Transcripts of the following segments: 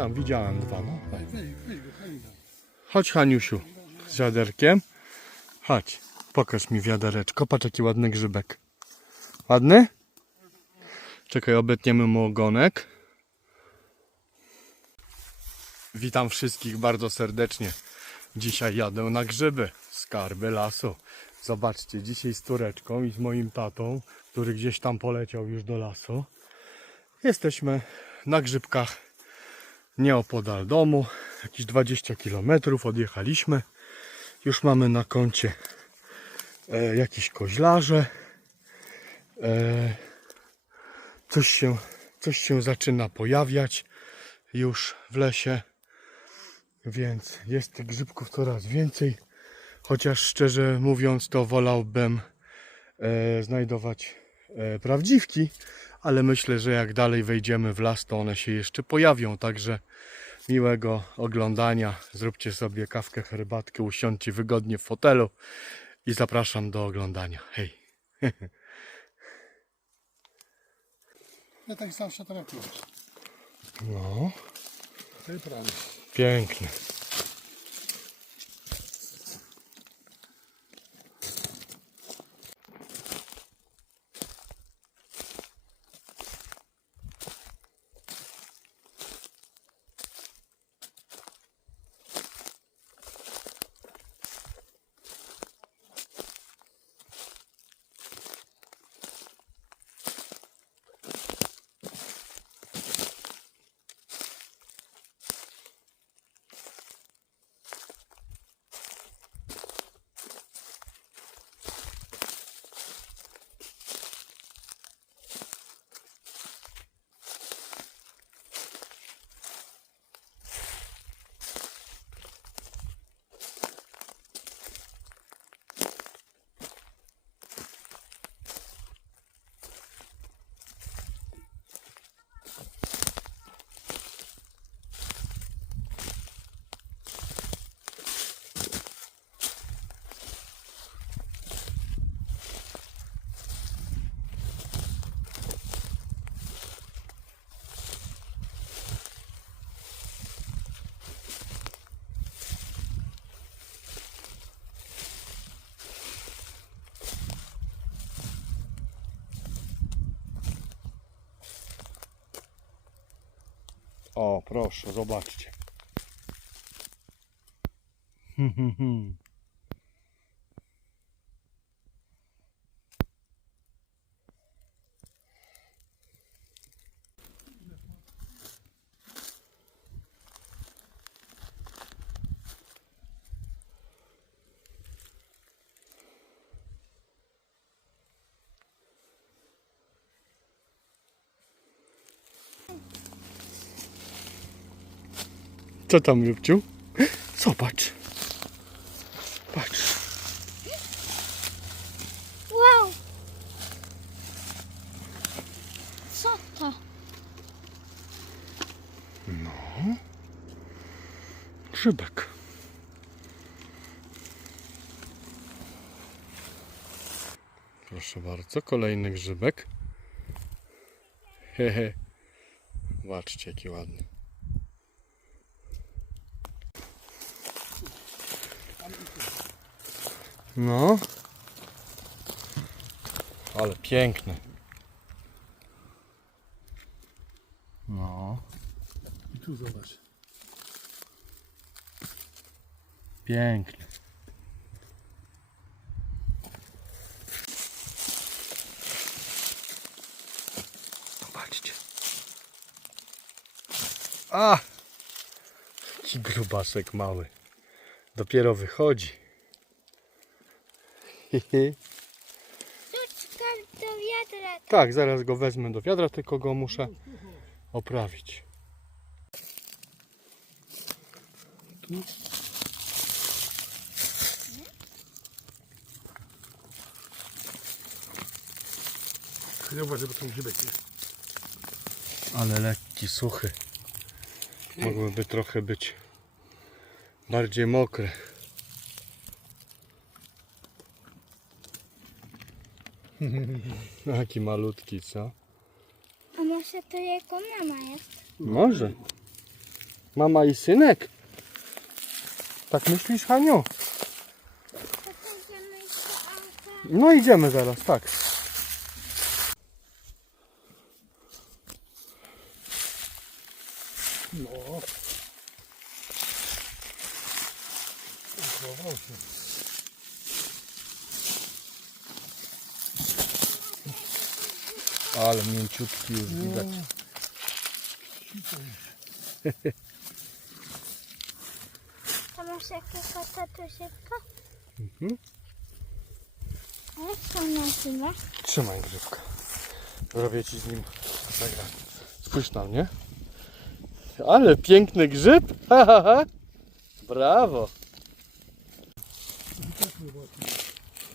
tam widziałem dwa, no. Chodź Haniusiu z wiaderkiem. Chodź, pokaż mi wiadereczko. Patrz jaki ładny grzybek. Ładny? Czekaj, obetniemy mu ogonek. Witam wszystkich bardzo serdecznie. Dzisiaj jadę na grzyby, skarby lasu. Zobaczcie, dzisiaj z Tureczką i z moim tatą, który gdzieś tam poleciał już do lasu. Jesteśmy na grzybkach nieopodal domu. Jakieś 20 km odjechaliśmy. Już mamy na koncie e, jakieś koźlarze. E, coś, się, coś się zaczyna pojawiać już w lesie. Więc jest tych grzybków coraz więcej. Chociaż szczerze mówiąc, to wolałbym e, znajdować e, prawdziwki, ale myślę, że jak dalej wejdziemy w las, to one się jeszcze pojawią. Także miłego oglądania. Zróbcie sobie kawkę, herbatkę, usiądźcie wygodnie w fotelu i zapraszam do oglądania. Hej. Ja tak zawsze trafiłem. No, piękny. O, proszę, zobaczcie. Co tam, Lubciu? Zobacz. Patrz. Wow! Co to? Grzybek. Proszę bardzo, kolejny grzybek. Hehe. Zobaczcie, jaki ładny. No. Ale piękny. No, I tu zobacz. piękny. Zobaczcie. A! Jaki grubasek mały. Dopiero wychodzi. Do wiadra. Tak, zaraz go wezmę do wiadra, tylko go muszę oprawić. Zobacz, bo tam grzybek jest. Ale lekki, suchy. Mogłyby trochę być bardziej mokre. Jaki malutki, co? A może to jego mama jest? Może. Mama i synek? Tak myślisz, Haniu? To będziemy do auta. No idziemy zaraz, tak. No. Schował się. Ale mięciutki już widać. To masz jakiego tatusiewka? Mhm. A jak się nazywa? Trzymaj grzybka. Robię ci z nim nagranie. Spójrz na mnie. Ale piękny grzyb! Ha, ha, ha. Brawo!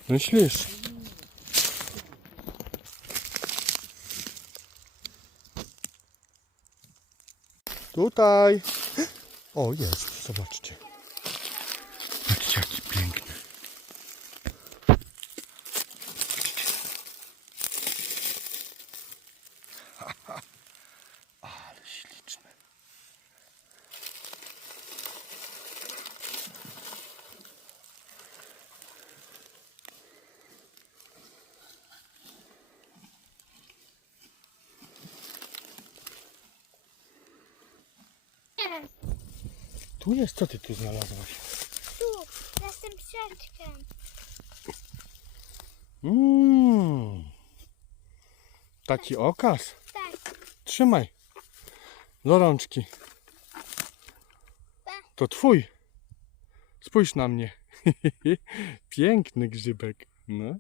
Myślisz? Tutaj! O, jest, zobaczcie. Patrzcie, jaki Tu jest, co ty tu znalazłaś? tu, za tym krzaczkiem. Mmm. Taki okaz. Tak, Trzymaj. Do rączki. To twój. Spójrz na mnie. Piękny grzybek. No.